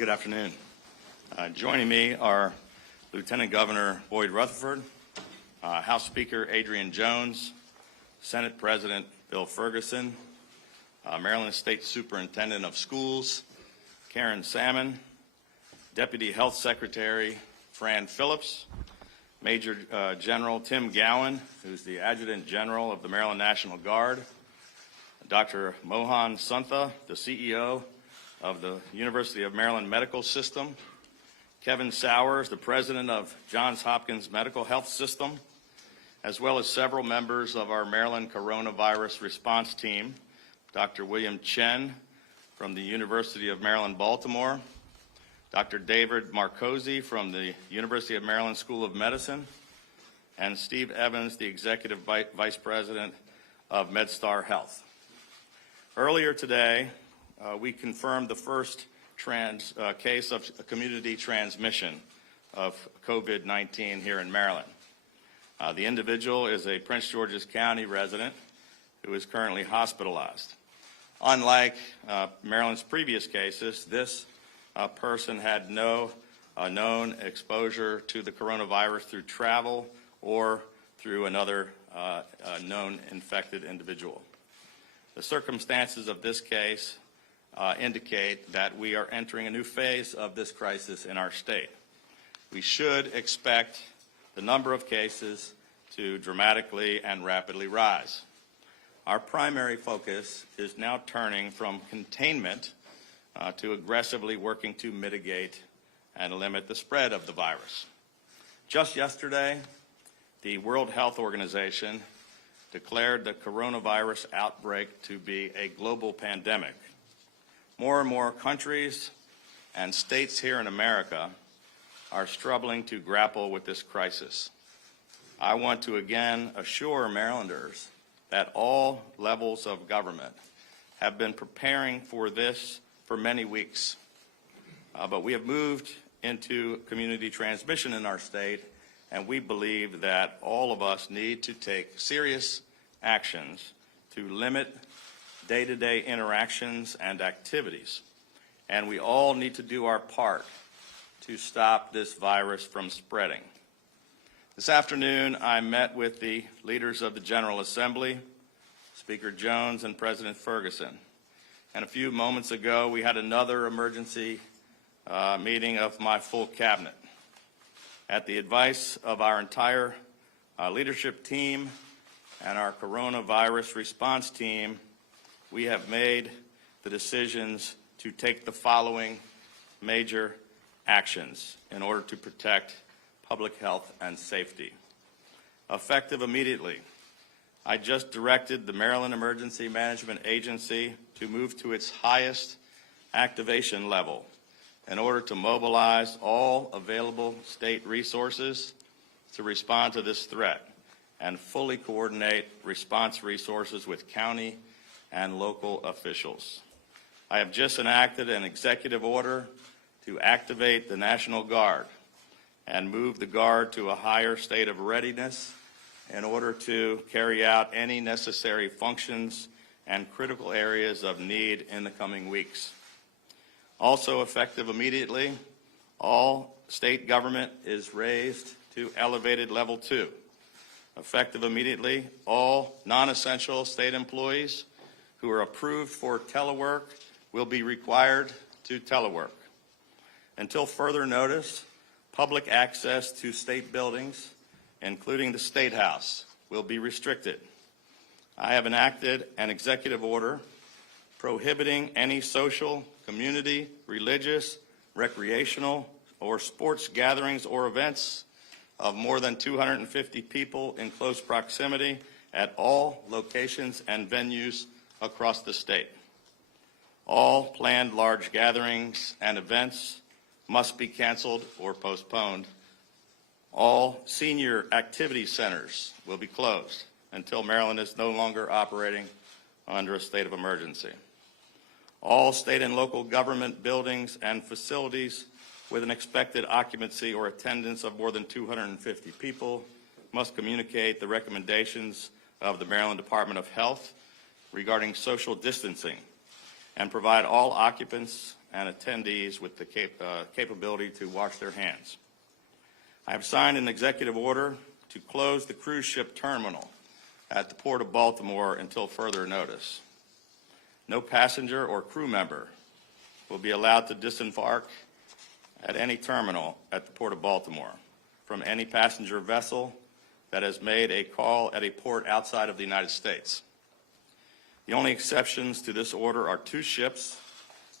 Good afternoon. Joining me are Lieutenant Governor Boyd Rutherford, House Speaker Adrian Jones, Senate President Bill Ferguson, Maryland State Superintendent of Schools Karen Salmon, Deputy Health Secretary Fran Phillips, Major General Tim Gowan, who's the Adjutant General of the Maryland National Guard, Dr. Mohan Santha, the CEO of the University of Maryland Medical System, Kevin Sowers, the President of Johns Hopkins Medical Health System, as well as several members of our Maryland Coronavirus Response Team, Dr. William Chen from the University of Maryland, Baltimore, Dr. David Marcosi from the University of Maryland School of Medicine, and Steve Evans, the Executive Vice President of Medstar Health. Earlier today, we confirmed the first case of community transmission of COVID-19 here in Maryland. The individual is a Prince George's County resident who is currently hospitalized. Unlike Maryland's previous cases, this person had no known exposure to the coronavirus through travel or through another known infected individual. The circumstances of this case indicate that we are entering a new phase of this crisis in our state. We should expect the number of cases to dramatically and rapidly rise. Our primary focus is now turning from containment to aggressively working to mitigate and limit the spread of the virus. Just yesterday, the World Health Organization declared the coronavirus outbreak to be a global pandemic. More and more countries and states here in America are struggling to grapple with this crisis. I want to again assure Marylanders that all levels of government have been preparing for this for many weeks. But we have moved into community transmission in our state, and we believe that all of us need to take serious actions to limit day-to-day interactions and activities. And we all need to do our part to stop this virus from spreading. This afternoon, I met with the leaders of the General Assembly, Speaker Jones and President Ferguson. And a few moments ago, we had another emergency meeting of my full cabinet. At the advice of our entire leadership team and our coronavirus response team, we have made the decisions to take the following major actions in order to protect public health and safety. Effective immediately, I just directed the Maryland Emergency Management Agency to move to its highest activation level in order to mobilize all available state resources to respond to this threat and fully coordinate response resources with county and local officials. I have just enacted an executive order to activate the National Guard and move the Guard to a higher state of readiness in order to carry out any necessary functions and critical areas of need in the coming weeks. Also effective immediately, all state government is raised to elevated level 2. Effective immediately, all non-essential state employees who are approved for telework will be required to telework. Until further notice, public access to state buildings, including the State House, will be restricted. I have enacted an executive order prohibiting any social, community, religious, recreational, or sports gatherings or events of more than 250 people in close proximity at all locations and venues across the state. All planned large gatherings and events must be canceled or postponed. All senior activity centers will be closed until Maryland is no longer operating under a state of emergency. All state and local government buildings and facilities with an expected occupancy or attendance of more than 250 people must communicate the recommendations of the Maryland Department of Health regarding social distancing and provide all occupants and attendees with the capability to wash their hands. I have signed an executive order to close the cruise ship terminal at the Port of Baltimore until further notice. No passenger or crew member will be allowed to disembark at any terminal at the Port of Baltimore from any passenger vessel that has made a call at a port outside of the United States. The only exceptions to this order are 2 ships,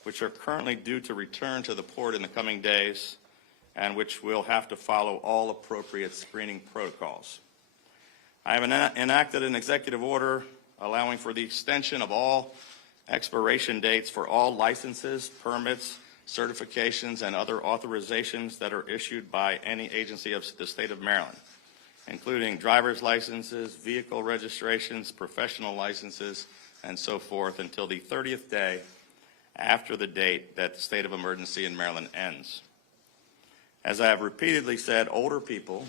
which are currently due to return to the port in the coming days, and which will have to follow all appropriate screening protocols. I have enacted an executive order allowing for the extension of all expiration dates for all licenses, permits, certifications, and other authorizations that are issued by any agency of the state of Maryland, including driver's licenses, vehicle registrations, professional licenses, and so forth, until the 30th day after the date that the state of emergency in Maryland ends. As I have repeatedly said, older people,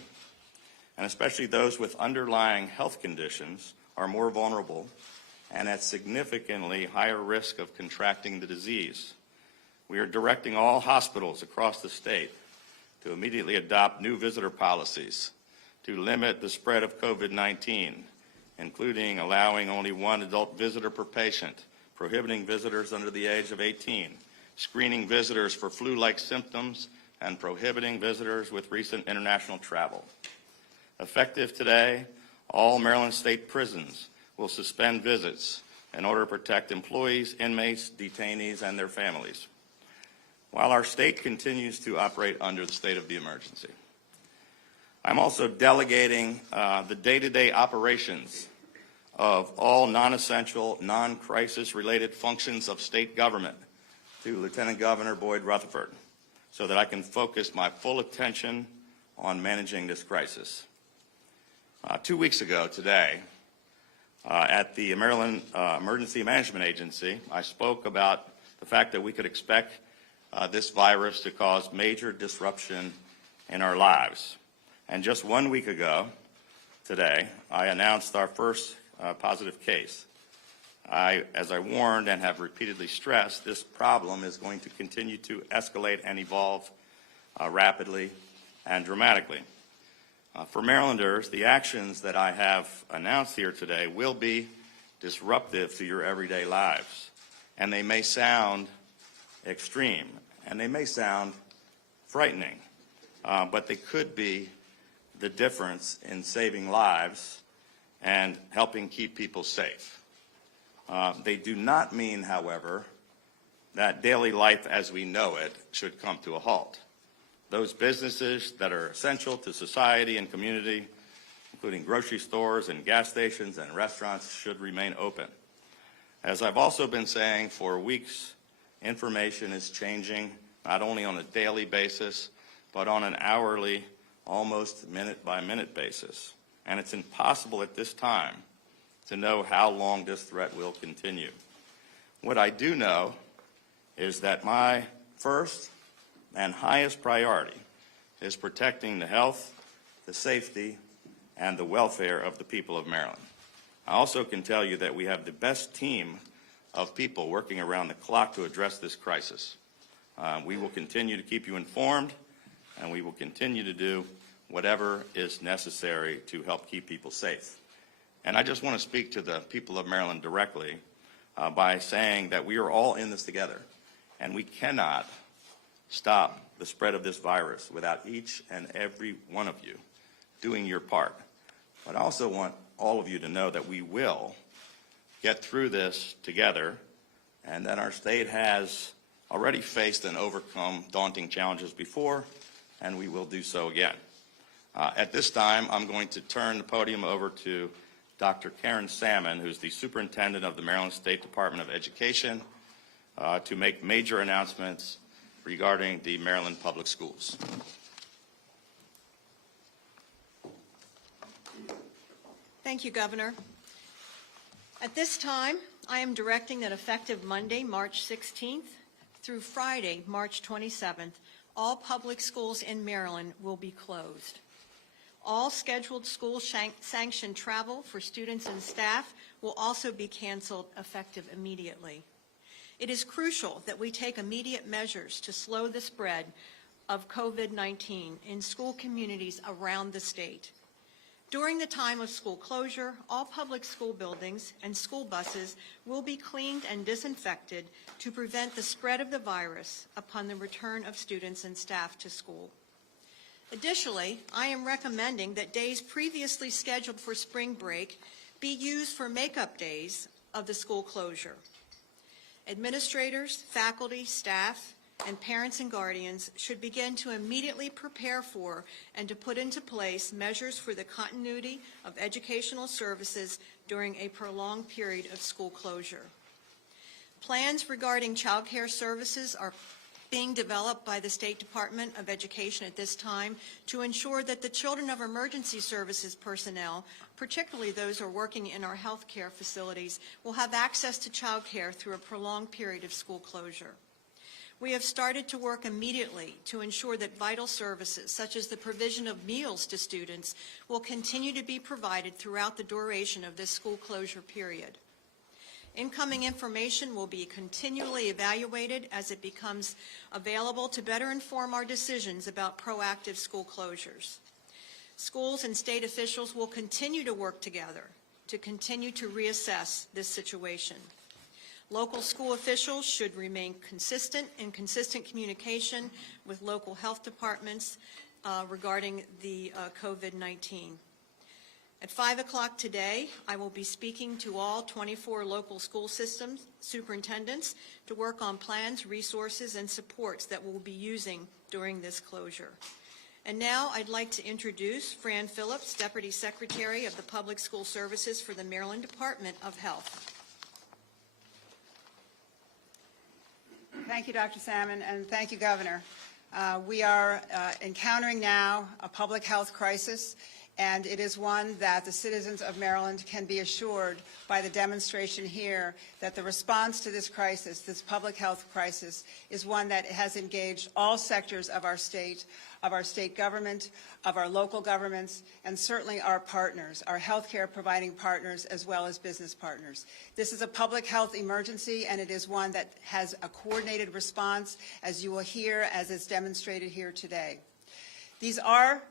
and especially those with underlying health conditions, are more vulnerable and at significantly higher risk of contracting the disease. We are directing all hospitals across the state to immediately adopt new visitor policies to limit the spread of COVID-19, including allowing only 1 adult visitor per patient, prohibiting visitors under the age of 18, screening visitors for flu-like symptoms, and prohibiting visitors with recent international travel. Effective today, all Maryland state prisons will suspend visits in order to protect employees, inmates, detainees, and their families, while our state continues to operate under the state of the emergency. I'm also delegating the day-to-day operations of all non-essential, non-crisis related functions of state government to Lieutenant Governor Boyd Rutherford, so that I can focus my full attention on managing this crisis. 2 weeks ago today, at the Maryland Emergency Management Agency, I spoke about the fact that we could expect this virus to cause major disruption in our lives. And just 1 week ago today, I announced our first positive case. As I warned and have repeatedly stressed, this problem is going to continue to escalate and evolve rapidly and dramatically. For Marylanders, the actions that I have announced here today will be disruptive to your everyday lives, and they may sound extreme, and they may sound frightening, but they could be the difference in saving lives and helping keep people safe. They do not mean, however, that daily life as we know it should come to a halt. Those businesses that are essential to society and community, including grocery stores and gas stations and restaurants, should remain open. As I've also been saying for weeks, information is changing not only on a daily basis, but on an hourly, almost minute-by-minute basis. And it's impossible at this time to know how long this threat will continue. What I do know is that my first and highest priority is protecting the health, the safety, and the welfare of the people of Maryland. I also can tell you that we have the best team of people working around the clock to address this crisis. We will continue to keep you informed, and we will continue to do whatever is necessary to help keep people safe. And I just want to speak to the people of Maryland directly by saying that we are all in this together, and we cannot stop the spread of this virus without each and every one of you doing your part. But I also want all of you to know that we will get through this together, and that our state has already faced and overcome daunting challenges before, and we will do so again. At this time, I'm going to turn the podium over to Dr. Karen Salmon, who's the Superintendent of the Maryland State Department of Education, to make major announcements regarding the Maryland Public Schools. Thank you, Governor. At this time, I am directing that effective Monday, March 16th through Friday, March 27th, all public schools in Maryland will be closed. All scheduled school-sanctioned travel for students and staff will also be canceled effective immediately. It is crucial that we take immediate measures to slow the spread of COVID-19 in school communities around the state. During the time of school closure, all public school buildings and school buses will be cleaned and disinfected to prevent the spread of the virus upon the return of students and staff to school. Additionally, I am recommending that days previously scheduled for spring break be used for makeup days of the school closure. Administrators, faculty, staff, and parents and guardians should begin to immediately prepare for and to put into place measures for the continuity of educational services during a prolonged period of school closure. Plans regarding child care services are being developed by the State Department of Education at this time to ensure that the Children of Emergency Services personnel, particularly those who are working in our health care facilities, will have access to child care through a prolonged period of school closure. We have started to work immediately to ensure that vital services, such as the provision of meals to students, will continue to be provided throughout the duration of this school closure period. Incoming information will be continually evaluated as it becomes available to better inform our decisions about proactive school closures. Schools and state officials will continue to work together to continue to reassess this situation. Local school officials should remain in consistent communication with local health departments regarding the COVID-19. At 5 o'clock today, I will be speaking to all 24 local school systems superintendents to work on plans, resources, and supports that we'll be using during this closure. And now I'd like to introduce Fran Phillips, Deputy Secretary of the Public School Services for the Maryland Department of Health. Thank you, Dr. Salmon, and thank you, Governor. We are encountering now a public health crisis, and it is one that the citizens of Maryland can be assured by the demonstration here that the response to this crisis, this public health crisis, is one that has engaged all sectors of our state government, of our local governments, and certainly our partners, our healthcare providing partners as well as business partners. This is a public health emergency, and it is one that has a coordinated response, as you will hear, as is demonstrated here today. These are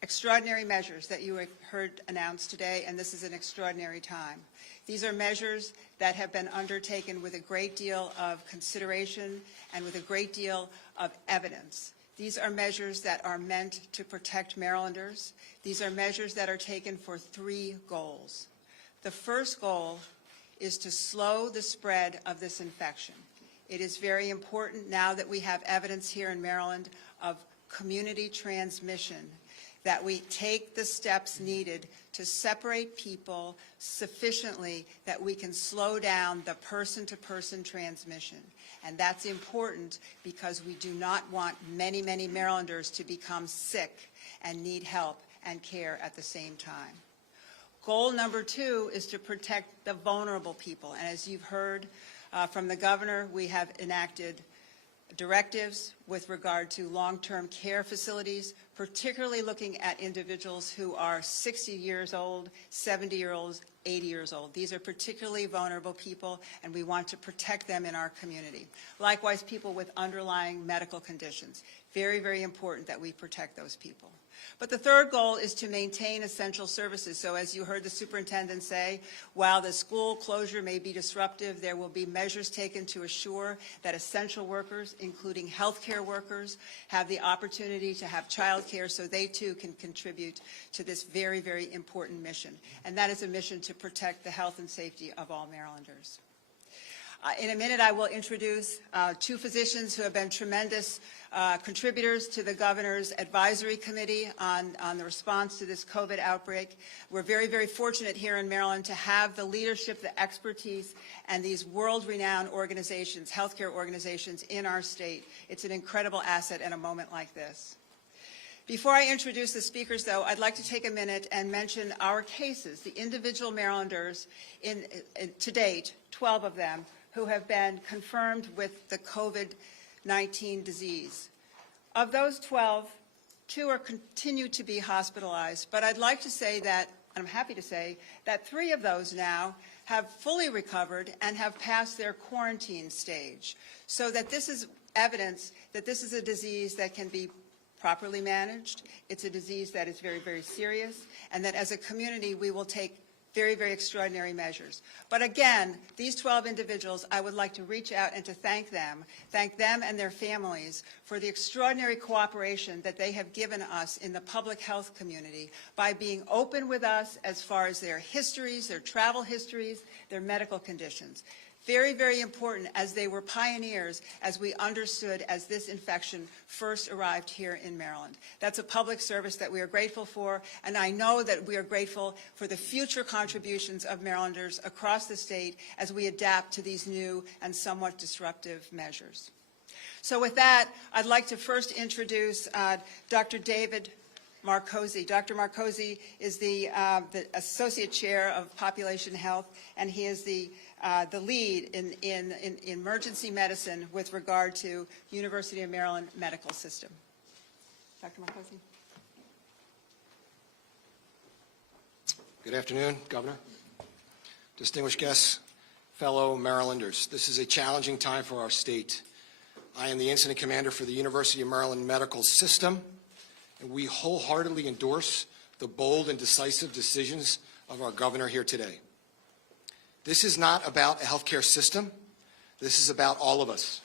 extraordinary measures that you have heard announced today, and this is an extraordinary time. These are measures that have been undertaken with a great deal of consideration and with a great deal of evidence. These are measures that are meant to protect Marylanders. These are measures that are taken for 3 goals. The first goal is to slow the spread of this infection. It is very important now that we have evidence here in Maryland of community transmission that we take the steps needed to separate people sufficiently that we can slow down the person-to-person transmission. And that's important because we do not want many, many Marylanders to become sick and need help and care at the same time. Goal number 2 is to protect the vulnerable people. And as you've heard from the governor, we have enacted directives with regard to long-term care facilities, particularly looking at individuals who are 60 years old, 70 years old, 80 years old. These are particularly vulnerable people, and we want to protect them in our community. Likewise, people with underlying medical conditions. Very, very important that we protect those people. But the third goal is to maintain essential services. So as you heard the superintendent say, while the school closure may be disruptive, there will be measures taken to assure that essential workers, including healthcare workers, have the opportunity to have child care so they too can contribute to this very, very important mission. And that is a mission to protect the health and safety of all Marylanders. In a minute, I will introduce 2 physicians who have been tremendous contributors to the Governor's Advisory Committee on the response to this COVID outbreak. We're very, very fortunate here in Maryland to have the leadership, the expertise, and these world-renowned organizations, healthcare organizations in our state. It's an incredible asset in a moment like this. Before I introduce the speakers, though, I'd like to take a minute and mention our cases, the individual Marylanders to date, 12 of them, who have been confirmed with the COVID-19 disease. Of those 12, 2 are continue to be hospitalized, but I'd like to say that, and I'm happy to say, that 3 of those now have fully recovered and have passed their quarantine stage. So that this is evidence that this is a disease that can be properly managed. It's a disease that is very, very serious, and that as a community we will take very, very extraordinary measures. But again, these 12 individuals, I would like to reach out and to thank them and their families for the extraordinary cooperation that they have given us in the public health community by being open with us as far as their histories, their travel histories, their medical conditions. Very, very important as they were pioneers as we understood as this infection first arrived here in Maryland. That's a public service that we are grateful for, and I know that we are grateful for the future contributions of Marylanders across the state as we adapt to these new and somewhat disruptive measures. So with that, I'd like to first introduce Dr. David Marcosi. Dr. Marcosi is the Associate Chair of Population Health, and he is the lead in emergency medicine with regard to University of Maryland Medical System. Dr. Marcosi. Good afternoon, Governor, distinguished guests, fellow Marylanders. This is a challenging time for our state. I am the Incident Commander for the University of Maryland Medical System, and we wholeheartedly endorse the bold and decisive decisions of our governor here today. This is not about a healthcare system. This is about all of us.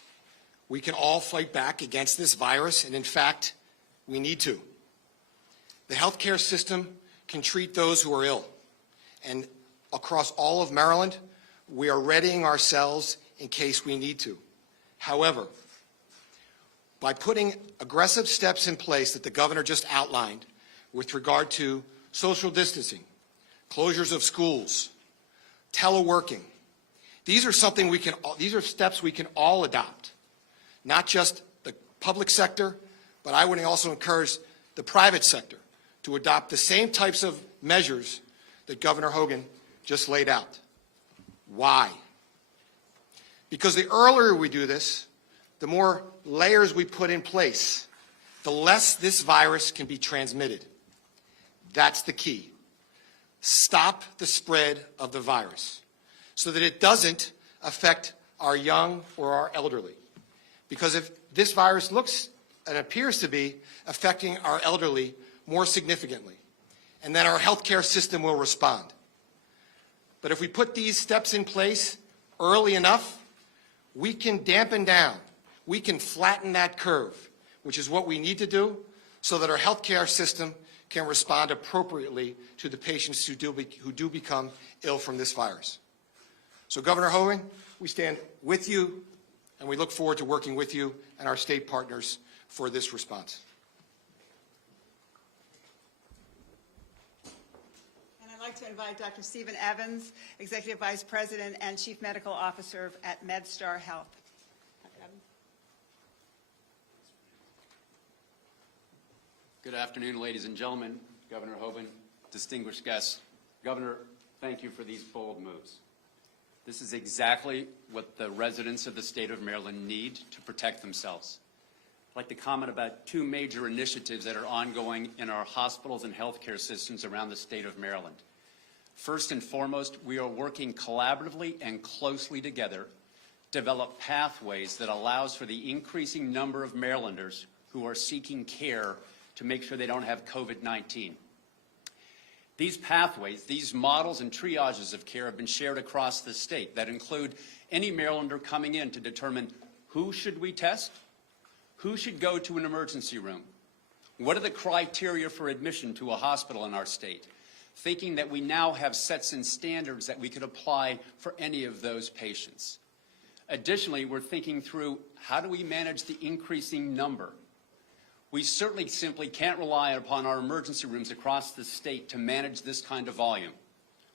We can all fight back against this virus, and in fact, we need to. The healthcare system can treat those who are ill, and across all of Maryland, we are readying ourselves in case we need to. However, by putting aggressive steps in place that the governor just outlined with regard to social distancing, closures of schools, teleworking, these are steps we can all adopt, not just the public sector, but I would also encourage the private sector to adopt the same types of measures that Governor Hogan just laid out. Why? Because the earlier we do this, the more layers we put in place, the less this virus can be transmitted. That's the key. Stop the spread of the virus so that it doesn't affect our young or our elderly. Because if this virus looks and appears to be affecting our elderly more significantly, and then our healthcare system will respond. But if we put these steps in place early enough, we can dampen down, we can flatten that curve, which is what we need to do so that our healthcare system can respond appropriately to the patients who do become ill from this virus. So Governor Hogan, we stand with you, and we look forward to working with you and our state partners for this response. And I'd like to invite Dr. Stephen Evans, Executive Vice President and Chief Medical Officer at Medstar Health. Dr. Evans. Good afternoon, ladies and gentlemen, Governor Hogan, distinguished guests. Governor, thank you for these bold moves. This is exactly what the residents of the state of Maryland need to protect themselves. I'd like to comment about two major initiatives that are ongoing in our hospitals and healthcare systems around the state of Maryland. First and foremost, we are working collaboratively and closely together to develop pathways that allows for the increasing number of Marylanders who are seeking care to make sure they don't have COVID-19. These pathways, these models and triages of care have been shared across the state that include any Marylander coming in to determine who should we test, who should go to an emergency room, what are the criteria for admission to a hospital in our state, thinking that we now have sets and standards that we could apply for any of those patients. Additionally, we're thinking through how do we manage the increasing number. We certainly simply can't rely upon our emergency rooms across the state to manage this kind of volume.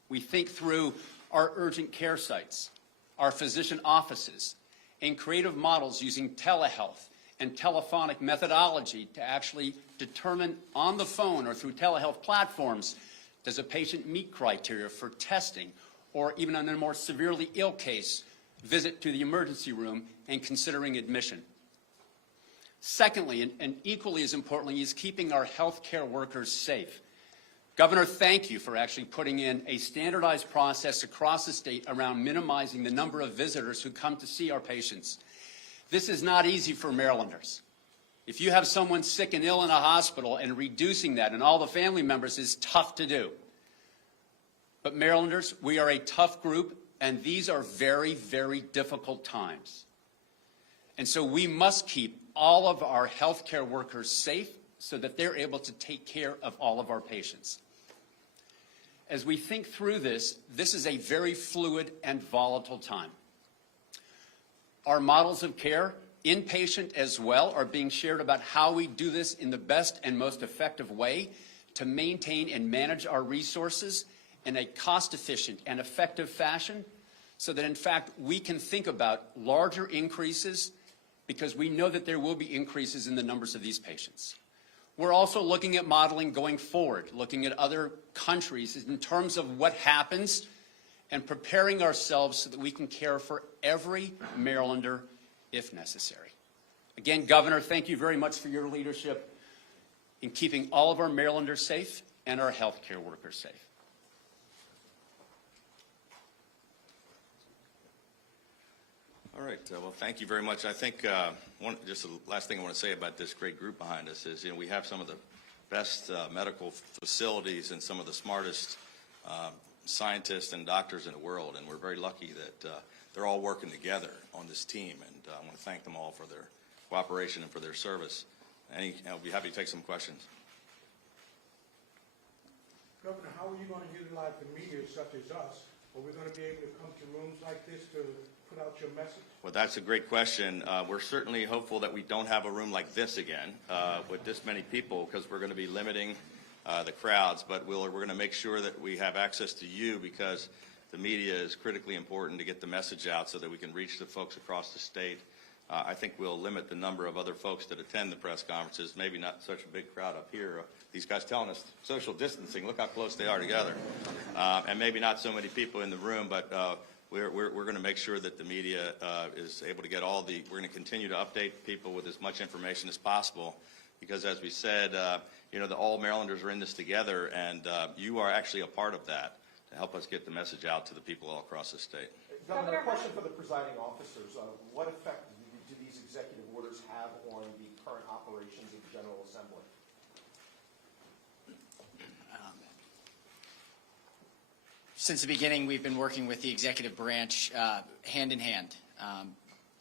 We think through our urgent care sites, our physician offices, and creative models using telehealth and telephonic methodology to actually determine on the phone or through telehealth platforms, does a patient meet criteria for testing, or even in a more severely ill case, visit to the emergency room and considering admission. Secondly, and equally as importantly, is keeping our healthcare workers safe. Governor, thank you for actually putting in a standardized process across the state around minimizing the number of visitors who come to see our patients. This is not easy for Marylanders. If you have someone sick and ill in a hospital, and reducing that and all the family members is tough to do. But Marylanders, we are a tough group, and these are very, very difficult times. And so we must keep all of our healthcare workers safe so that they're able to take care of all of our patients. As we think through this, this is a very fluid and volatile time. Our models of care, inpatient as well, are being shared about how we do this in the best and most effective way to maintain and manage our resources in a cost-efficient and effective fashion so that, in fact, we can think about larger increases because we know that there will be increases in the numbers of these patients. We're also looking at modeling going forward, looking at other countries in terms of what happens and preparing ourselves so that we can care for every Marylander if necessary. Again, Governor, thank you very much for your leadership in keeping all of our Marylanders safe and our healthcare workers safe. All right. Well, thank you very much. I think just the last thing I want to say about this great group behind us is, we have some of the best medical facilities and some of the smartest scientists and doctors in the world, and we're very lucky that they're all working together on this team, and I want to thank them all for their cooperation and for their service. I'll be happy to take some questions. Governor, how are you going to utilize the media such as us? Are we going to be able to come to rooms like this to put out your message? Well, that's a great question. We're certainly hopeful that we don't have a room like this again with this many people, because we're going to be limiting the crowds, but we're going to make sure that we have access to you, because the media is critically important to get the message out so that we can reach the folks across the state. I think we'll limit the number of other folks that attend the press conferences, maybe not such a big crowd up here. These guys telling us social distancing, look how close they are together. And maybe not so many people in the room, but we're going to make sure that the media is able to get we're going to continue to update people with as much information as possible, because as we said, all Marylanders are in this together, and you are actually a part of that to help us get the message out to the people all across the state. Governor, a question for the presiding officers. What effect do these executive orders have on the current operations of the General Assembly? Since the beginning, we've been working with the executive branch hand in hand.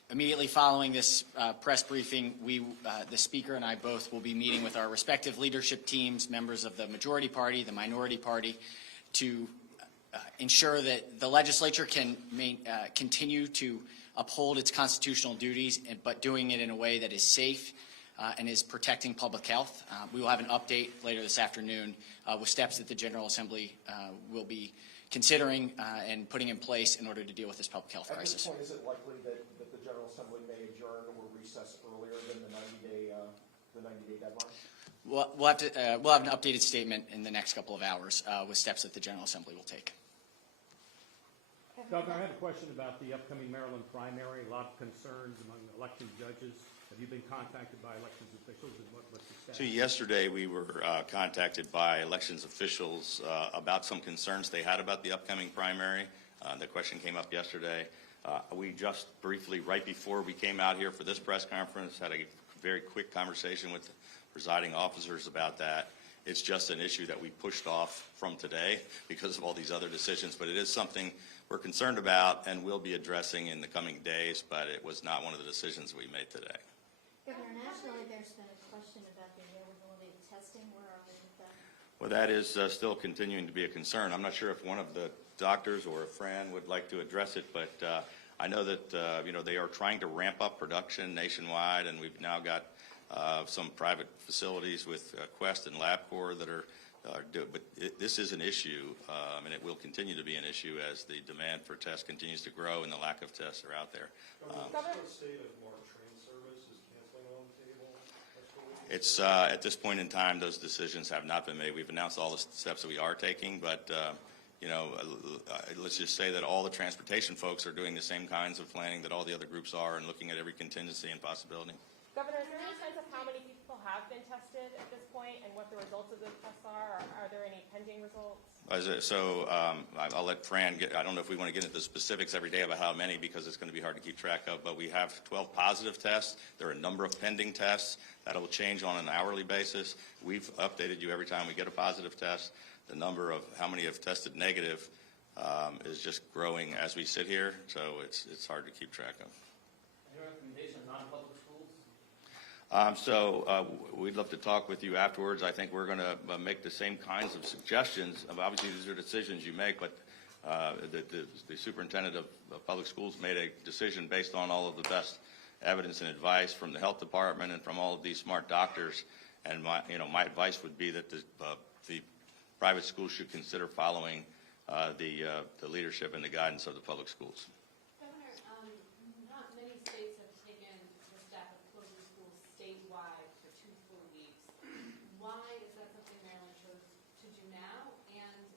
Immediately following this press briefing, the Speaker and I both will be meeting with our respective leadership teams, members of the majority party, the minority party, to ensure that the legislature can continue to uphold its constitutional duties, but doing it in a way that is safe and is protecting public health. We will have an update later this afternoon with steps that the General Assembly will be considering and putting in place in order to deal with this public health crisis. At this point, is it likely that the General Assembly may adjourn or recess earlier than the 90-day deadline? We'll have an updated statement in the next couple of hours with steps that the General Assembly will take. Governor, I have a question about the upcoming Maryland primary. A lot of concerns among election judges. Have you been contacted by elections officials, and what's the status? So yesterday we were contacted by elections officials about some concerns they had about the upcoming primary. The question came up yesterday. We just briefly, right before we came out here for this press conference, had a very quick conversation with the presiding officers about that. It's just an issue that we pushed off from today because of all these other decisions, but it is something we're concerned about and will be addressing in the coming days, but it was not one of the decisions we made today. Governor, nationally there's been a question about the availability of testing. Where are we with that? Well, that is still continuing to be a concern. I'm not sure if one of the doctors or a friend would like to address it, but I know that they are trying to ramp up production nationwide, and we've now got some private facilities with Quest and LabCorp that are but this is an issue, and it will continue to be an issue as the demand for tests continues to grow and the lack of tests are out there. It's at this point in time, those decisions have not been made. We've announced all the steps that we are taking, but let's just say that all the transportation folks are doing the same kinds of planning that all the other groups are, and looking at every contingency and possibility. Governor, is there any sense of how many people have been tested at this point and what the results of those tests are? Are there any pending results? I'll let Fran get, I don't know if we want to get into the specifics every day about how many, because it's going to be hard to keep track of, but we have 12 positive tests. There are a number of pending tests. That'll change on an hourly basis. We've updated you every time we get a positive test. The number of how many have tested negative is just growing as we sit here, so it's hard to keep track of. Any recommendation on non-public schools? We'd love to talk with you afterwards. I think we're going to make the same kinds of suggestions. Obviously, these are decisions you make, but the superintendent of public schools made a decision based on all of the best evidence and advice from the health department and from all of these smart doctors. And my advice would be that the private schools should consider following the leadership and the guidance of the public schools. Governor, not many states have taken the step of closing schools statewide for 2 full weeks. Why is that something Maryland chose to do now? And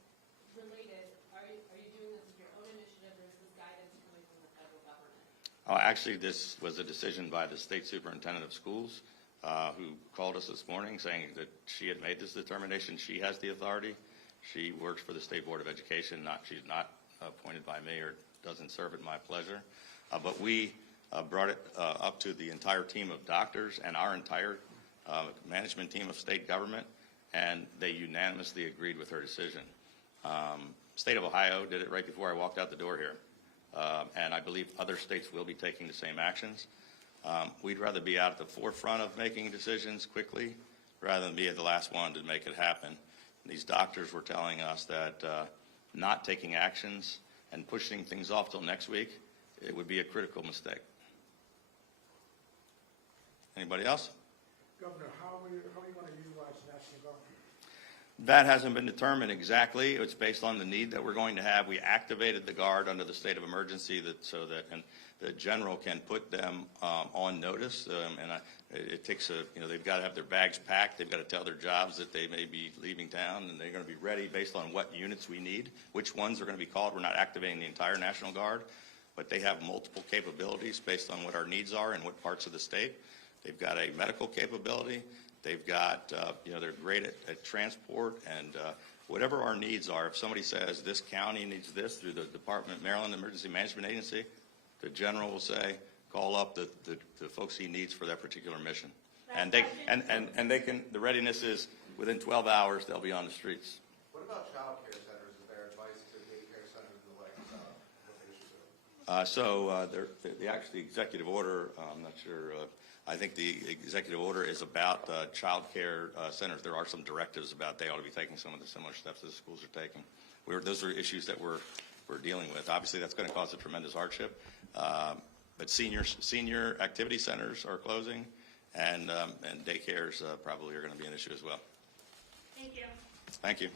related, are you doing this as your own initiative, or is this guidance coming from the federal government? Actually, this was a decision by the state superintendent of schools who called us this morning saying that she had made this determination. She has the authority. She works for the State Board of Education. She's not appointed by me or doesn't serve at my pleasure. But we brought it up to the entire team of doctors and our entire management team of state government, and they unanimously agreed with her decision. State of Ohio did it right before I walked out the door here, and I believe other states will be taking the same actions. We'd rather be out at the forefront of making decisions quickly rather than be at the last one to make it happen. These doctors were telling us that not taking actions and pushing things off till next week, it would be a critical mistake. Anybody else? Governor, how are you going to utilize National Guard? That hasn't been determined exactly. It's based on the need that we're going to have. We activated the Guard under the state of emergency so that the general can put them on notice. It takes they've got to have their bags packed. They've got to tell their jobs that they may be leaving town, and they're going to be ready based on what units we need, which ones are going to be called. We're not activating the entire National Guard, but they have multiple capabilities based on what our needs are and what parts of the state. They've got a medical capability. They've got, they're great at transport and whatever our needs are. If somebody says this county needs this through the Department, Maryland Emergency Management Agency, the general will say, call up the folks he needs for that particular mission. And they can, the readiness is within 12 hours, they'll be on the streets. What about child care centers? Is there advice to daycare centers and the like what they should do? The executive order, I'm not sure, I think the executive order is about child care centers. There are some directives about they ought to be taking some of the similar steps that the schools are taking. Those are issues that we're dealing with. Obviously, that's going to cause a tremendous hardship. But senior activity centers are closing, and daycares probably are going to be an issue as well. Thank you. Thank you.